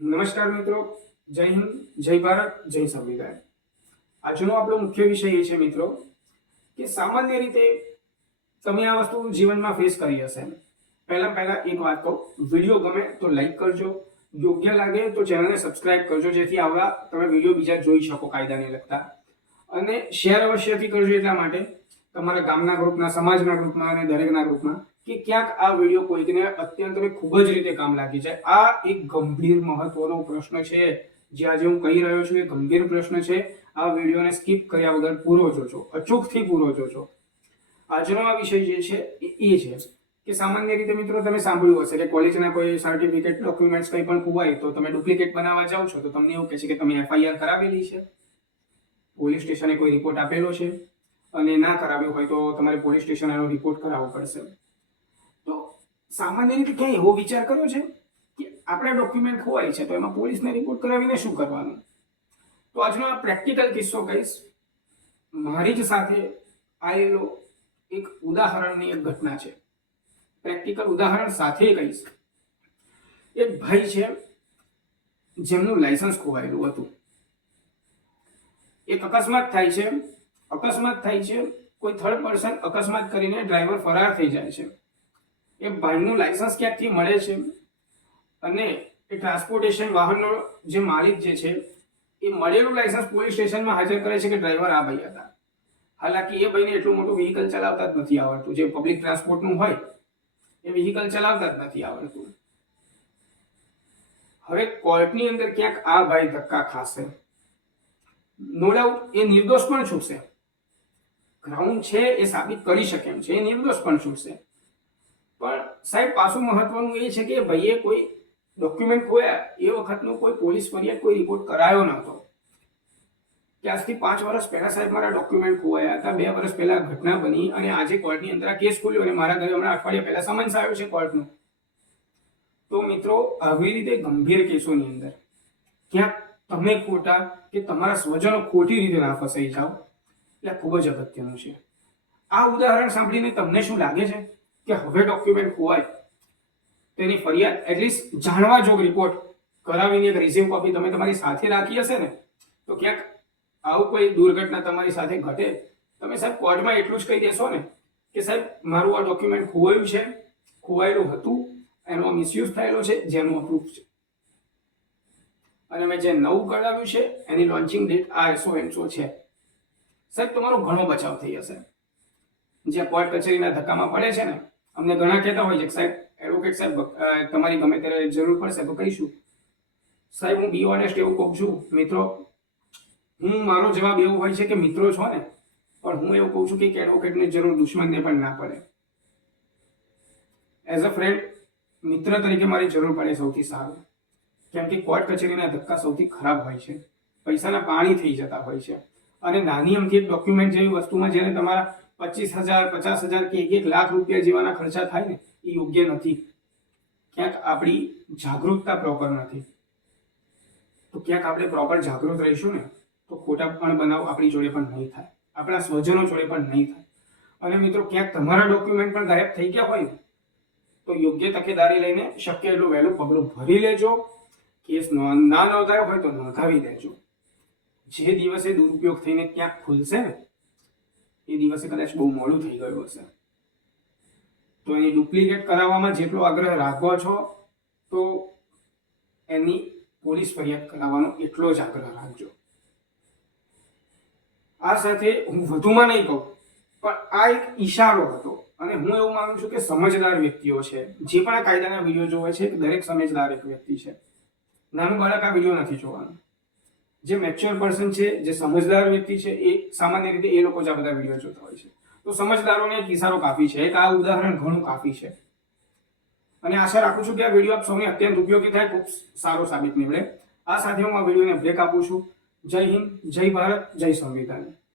નમસ્કાર મિત્રો, જય હિન્દ, જય ભારત, જય સંવિધાન. આજનો આપણો મુખ્ય વિષય એ છે મિત્રો કે સામાન્ય રીતે તમે આ વસ્તુ જીવનમાં ફેસ કરી હશે. પહેલા એક વાત કહું, વિડીયો ગમે તો લાઈક કરજો, યોગ્ય લાગે તો ચેનલને સબસ્ક્રાઇબ કરજો, જેથી આવા તમે વિડીયો બીજા જોઈ શકો કાયદાને લગતા. અને શેર અવશ્યથી કરજો એટલા માટે તમારા ગામના ગ્રુપના, સમાજના ગ્રુપમાં અને દરેકના ગ્રુપમાં, કે ક્યાંક આ વિડીયો કોઈકને અત્યંત ખૂબ જ રીતે કામ લાગી જાય. આ એક ગંભીર મહત્વનો પ્રશ્ન છે જે આજે હું કહી રહ્યો છું. એ ગંભીર પ્રશ્ન છે. આ વિડીયોને સ્કીપ કર્યા વગર પૂરો જોજો, અચૂકથી પૂરો જોજો. આજનો આ વિષય જે છે એ છે કે સામાન્ય રીતે મિત્રો તમે સાંભળ્યું હશે કે કોલેજના કોઈ સર્ટિફિકેટ, ડોક્યુમેન્ટ્સ કંઈ પણ ખોવાય તો તમે ડુપ્લિકેટ બનાવવા જાઓ છો તો તમને એવું કહે છે કે તમે FIR કરાવેલી છે, પોલીસ સ્ટેશને કોઈ રિપોર્ટ આપેલો છે, અને ના કરાવ્યો હોય તો તમારે પોલીસ સ્ટેશન એનો રિપોર્ટ કરાવવો પડશે. તો સામાન્ય રીતે ક્યાંય એવો વિચાર કર્યો છે કે આપણા ડોક્યુમેન્ટ ખોવાય છે તો એમાં પોલીસને રિપોર્ટ કરાવીને શું કરવાનું? તો આજનો આ પ્રેક્ટિકલ કિસ્સો કહીશ. મારી જ સાથે આવેલો એક ઉદાહરણની એક ઘટના છે. પ્રેક્ટિકલ ઉદાહરણ સાથે કહીશ. એક ભાઈ છે જેમનું લાયસન્સ ખોવાયેલું હતું. એક અકસ્માત થાય છે, કોઈ થર્ડ પર્સન અકસ્માત કરીને ડ્રાઈવર ફરાર થઈ જાય છે. એ ભાઈનું લાયસન્સ ક્યાંકથી મળે છે અને એ ટ્રાન્સપોર્ટેશન વાહનનો જે માલિક જે છે એ મળેલું લાયસન્સ પોલીસ સ્ટેશનમાં હાજર કરે છે કે ડ્રાઈવર આ ભાઈ હતા. હાલાકી એ ભાઈને એટલું મોટું વ્હીકલ ચલાવતા જ નથી આવડતું. જે પબ્લિક ટ્રાન્સપોર્ટનું હોય એ વ્હીકલ ચલાવતા જ નથી આવડતું. હવે કોર્ટની અંદર ક્યાંક આ ભાઈ ધક્કા ખાશે. નો ડાઉટ એ નિર્દોષ પણ છૂટશે. ગ્રાઉન્ડ છે એ સાબિત કરી શકે એમ છે, એ નિર્દોષ પણ છૂટશે. પણ સાહેબ પાછું મહત્વનું એ છે કે ભાઈએ કોઈ ડોક્યુમેન્ટ ખોયા એ વખતનો કોઈ પોલીસ ફરિયાદ, કોઈ રિપોર્ટ કરાયો નહોતો. કે આજથી 5 વર્ષ પહેલા સાહેબ મારા ડોક્યુમેન્ટ ખોવાયા હતા, 2 વર્ષ પહેલા ઘટના બની અને આજે કોર્ટની અંદર આ કેસ ખુલ્યો અને મારા ઘરે હમણાં અઠવાડિયા પહેલા સમન્સ આવ્યો છે કોર્ટનો. તો મિત્રો આવી રીતે ગંભીર કેસોની અંદર ક્યાંક તમે ખોટા કે તમારા સ્વજનો ખોટી રીતે ના ફસાઈ જાઓ એટલે ખૂબ જ અગત્યનું છે. આ ઉદાહરણ સાંભળીને તમને શું લાગે છે કે હવે ડોક્યુમેન્ટ ખોવાય તેની ફરિયાદ એટલીસ્ટ જાણવા જોગ રિપોર્ટ કરાવીને એક રિઝ્યુમ કોપી તમે તમારી સાથે રાખી હશે ને, તો ક્યાંક આવું કોઈ દુર્ઘટના તમારી સાથે ઘટે તમે સાહેબ કોર્ટમાં એટલું જ કહી દેશો ને કે સાહેબ મારું આ ડોક્યુમેન્ટ ખોવાયું છે, ખોવાયેલું હતું, એનો મિસયુઝ થયેલો છે, જેનું અપ્રૂફ છે, અને મેં જે નવું કરાવ્યું છે એની લોન્ચિંગ ડેટ આ એસો છે. સાહેબ તમારો ઘણો બચાવ થઈ જશે. જે કોર્ટ કચેરીના ધક્કામાં પડે છે ને, અમને ઘણા કહેતા હોય છે કે સાહેબ એડવોકેટ સાહેબ તમારી ગમે ત્યારે જરૂર પડશે તો કહીશું. સાહેબ હું બી ઓનેસ્ટ એવું કહું છું મિત્રો, મારો જવાબ એવો હોય છે કે મિત્રો છો ને, પણ હું એવું કહું છું કે એડવોકેટને જરૂર દુશ્મનને પણ ના પડે. એઝ અ ફ્રેન્ડ, મિત્ર તરીકે મારી જરૂર પડે સૌથી સારું. કેમ કે કોર્ટ કચેરીના ધક્કા સૌથી ખરાબ હોય છે, પૈસાના પાણી થઈ જતા હોય છે. અને નાની અમથી એક ડોક્યુમેન્ટ જેવી વસ્તુમાં જેને તમારા 25,000, 50,000 કે 1 લાખ રૂપિયા જેવાના ખર્ચા થાય ને, એ યોગ્ય નથી. ક્યાંક આપણી જાગૃતતા પ્રોપર નથી. તો ક્યાંક આપણે પ્રોપર જાગૃત રહીશું ને તો ખોટા પણ બનાવ આપણી જોડે પણ નહીં થાય, આપણા સ્વજનો જોડે પણ નહીં થાય. અને મિત્રો ક્યાંક તમારા ડોક્યુમેન્ટ પણ ગાયબ થઈ ગયા હોય તો યોગ્ય તકેદારી લઈને શક્ય એટલું વહેલું પગલું ભરી લેજો. કેસ ના નોંધાયો હોય તો નોંધાવી દેજો. જે દિવસે દુરુપયોગ થઈને ક્યાંક ખુલશે ને એ દિવસે કદાચ બહુ મોડું થઈ ગયું હશે. તો એની ડુપ્લિકેટ કરાવવામાં જેટલો આગ્રહ રાખો છો તો એની પોલીસ ફરિયાદ કરાવવાનો એટલો જ આગ્રહ રાખજો. આ સાથે હું વધુમાં નહીં કહું, પણ આ એક ઈશારો હતો. અને હું એવું માનું છું કે સમજદાર વ્યક્તિઓ છે જે પણ આ કાયદાના વિડીયો જોવે છે, દરેક સમજદાર એક વ્યક્તિ છે. નાનું બાળક આ વિડીયો નથી જોવાનું. જે મેચ્યોર પર્સન છે, જે સમજદાર વ્યક્તિ છે, એ સામાન્ય રીતે એ લોકો જ આ બધા વિડીયો જોતા હોય છે. તો સમજદારોને એક ઇશારો કાફી છે, એક આ ઉદાહરણ ઘણું કાફી છે. અને આશા રાખું છું કે આ વિડીયો આપ સૌને અત્યંત ઉપયોગી થાય, ખૂબ સારો સાબિત નીવડે. આ સાથે હું આ વિડીયોને બ્રેક આપું છું. જય હિન્દ, જય ભારત, જય સંવિધાન.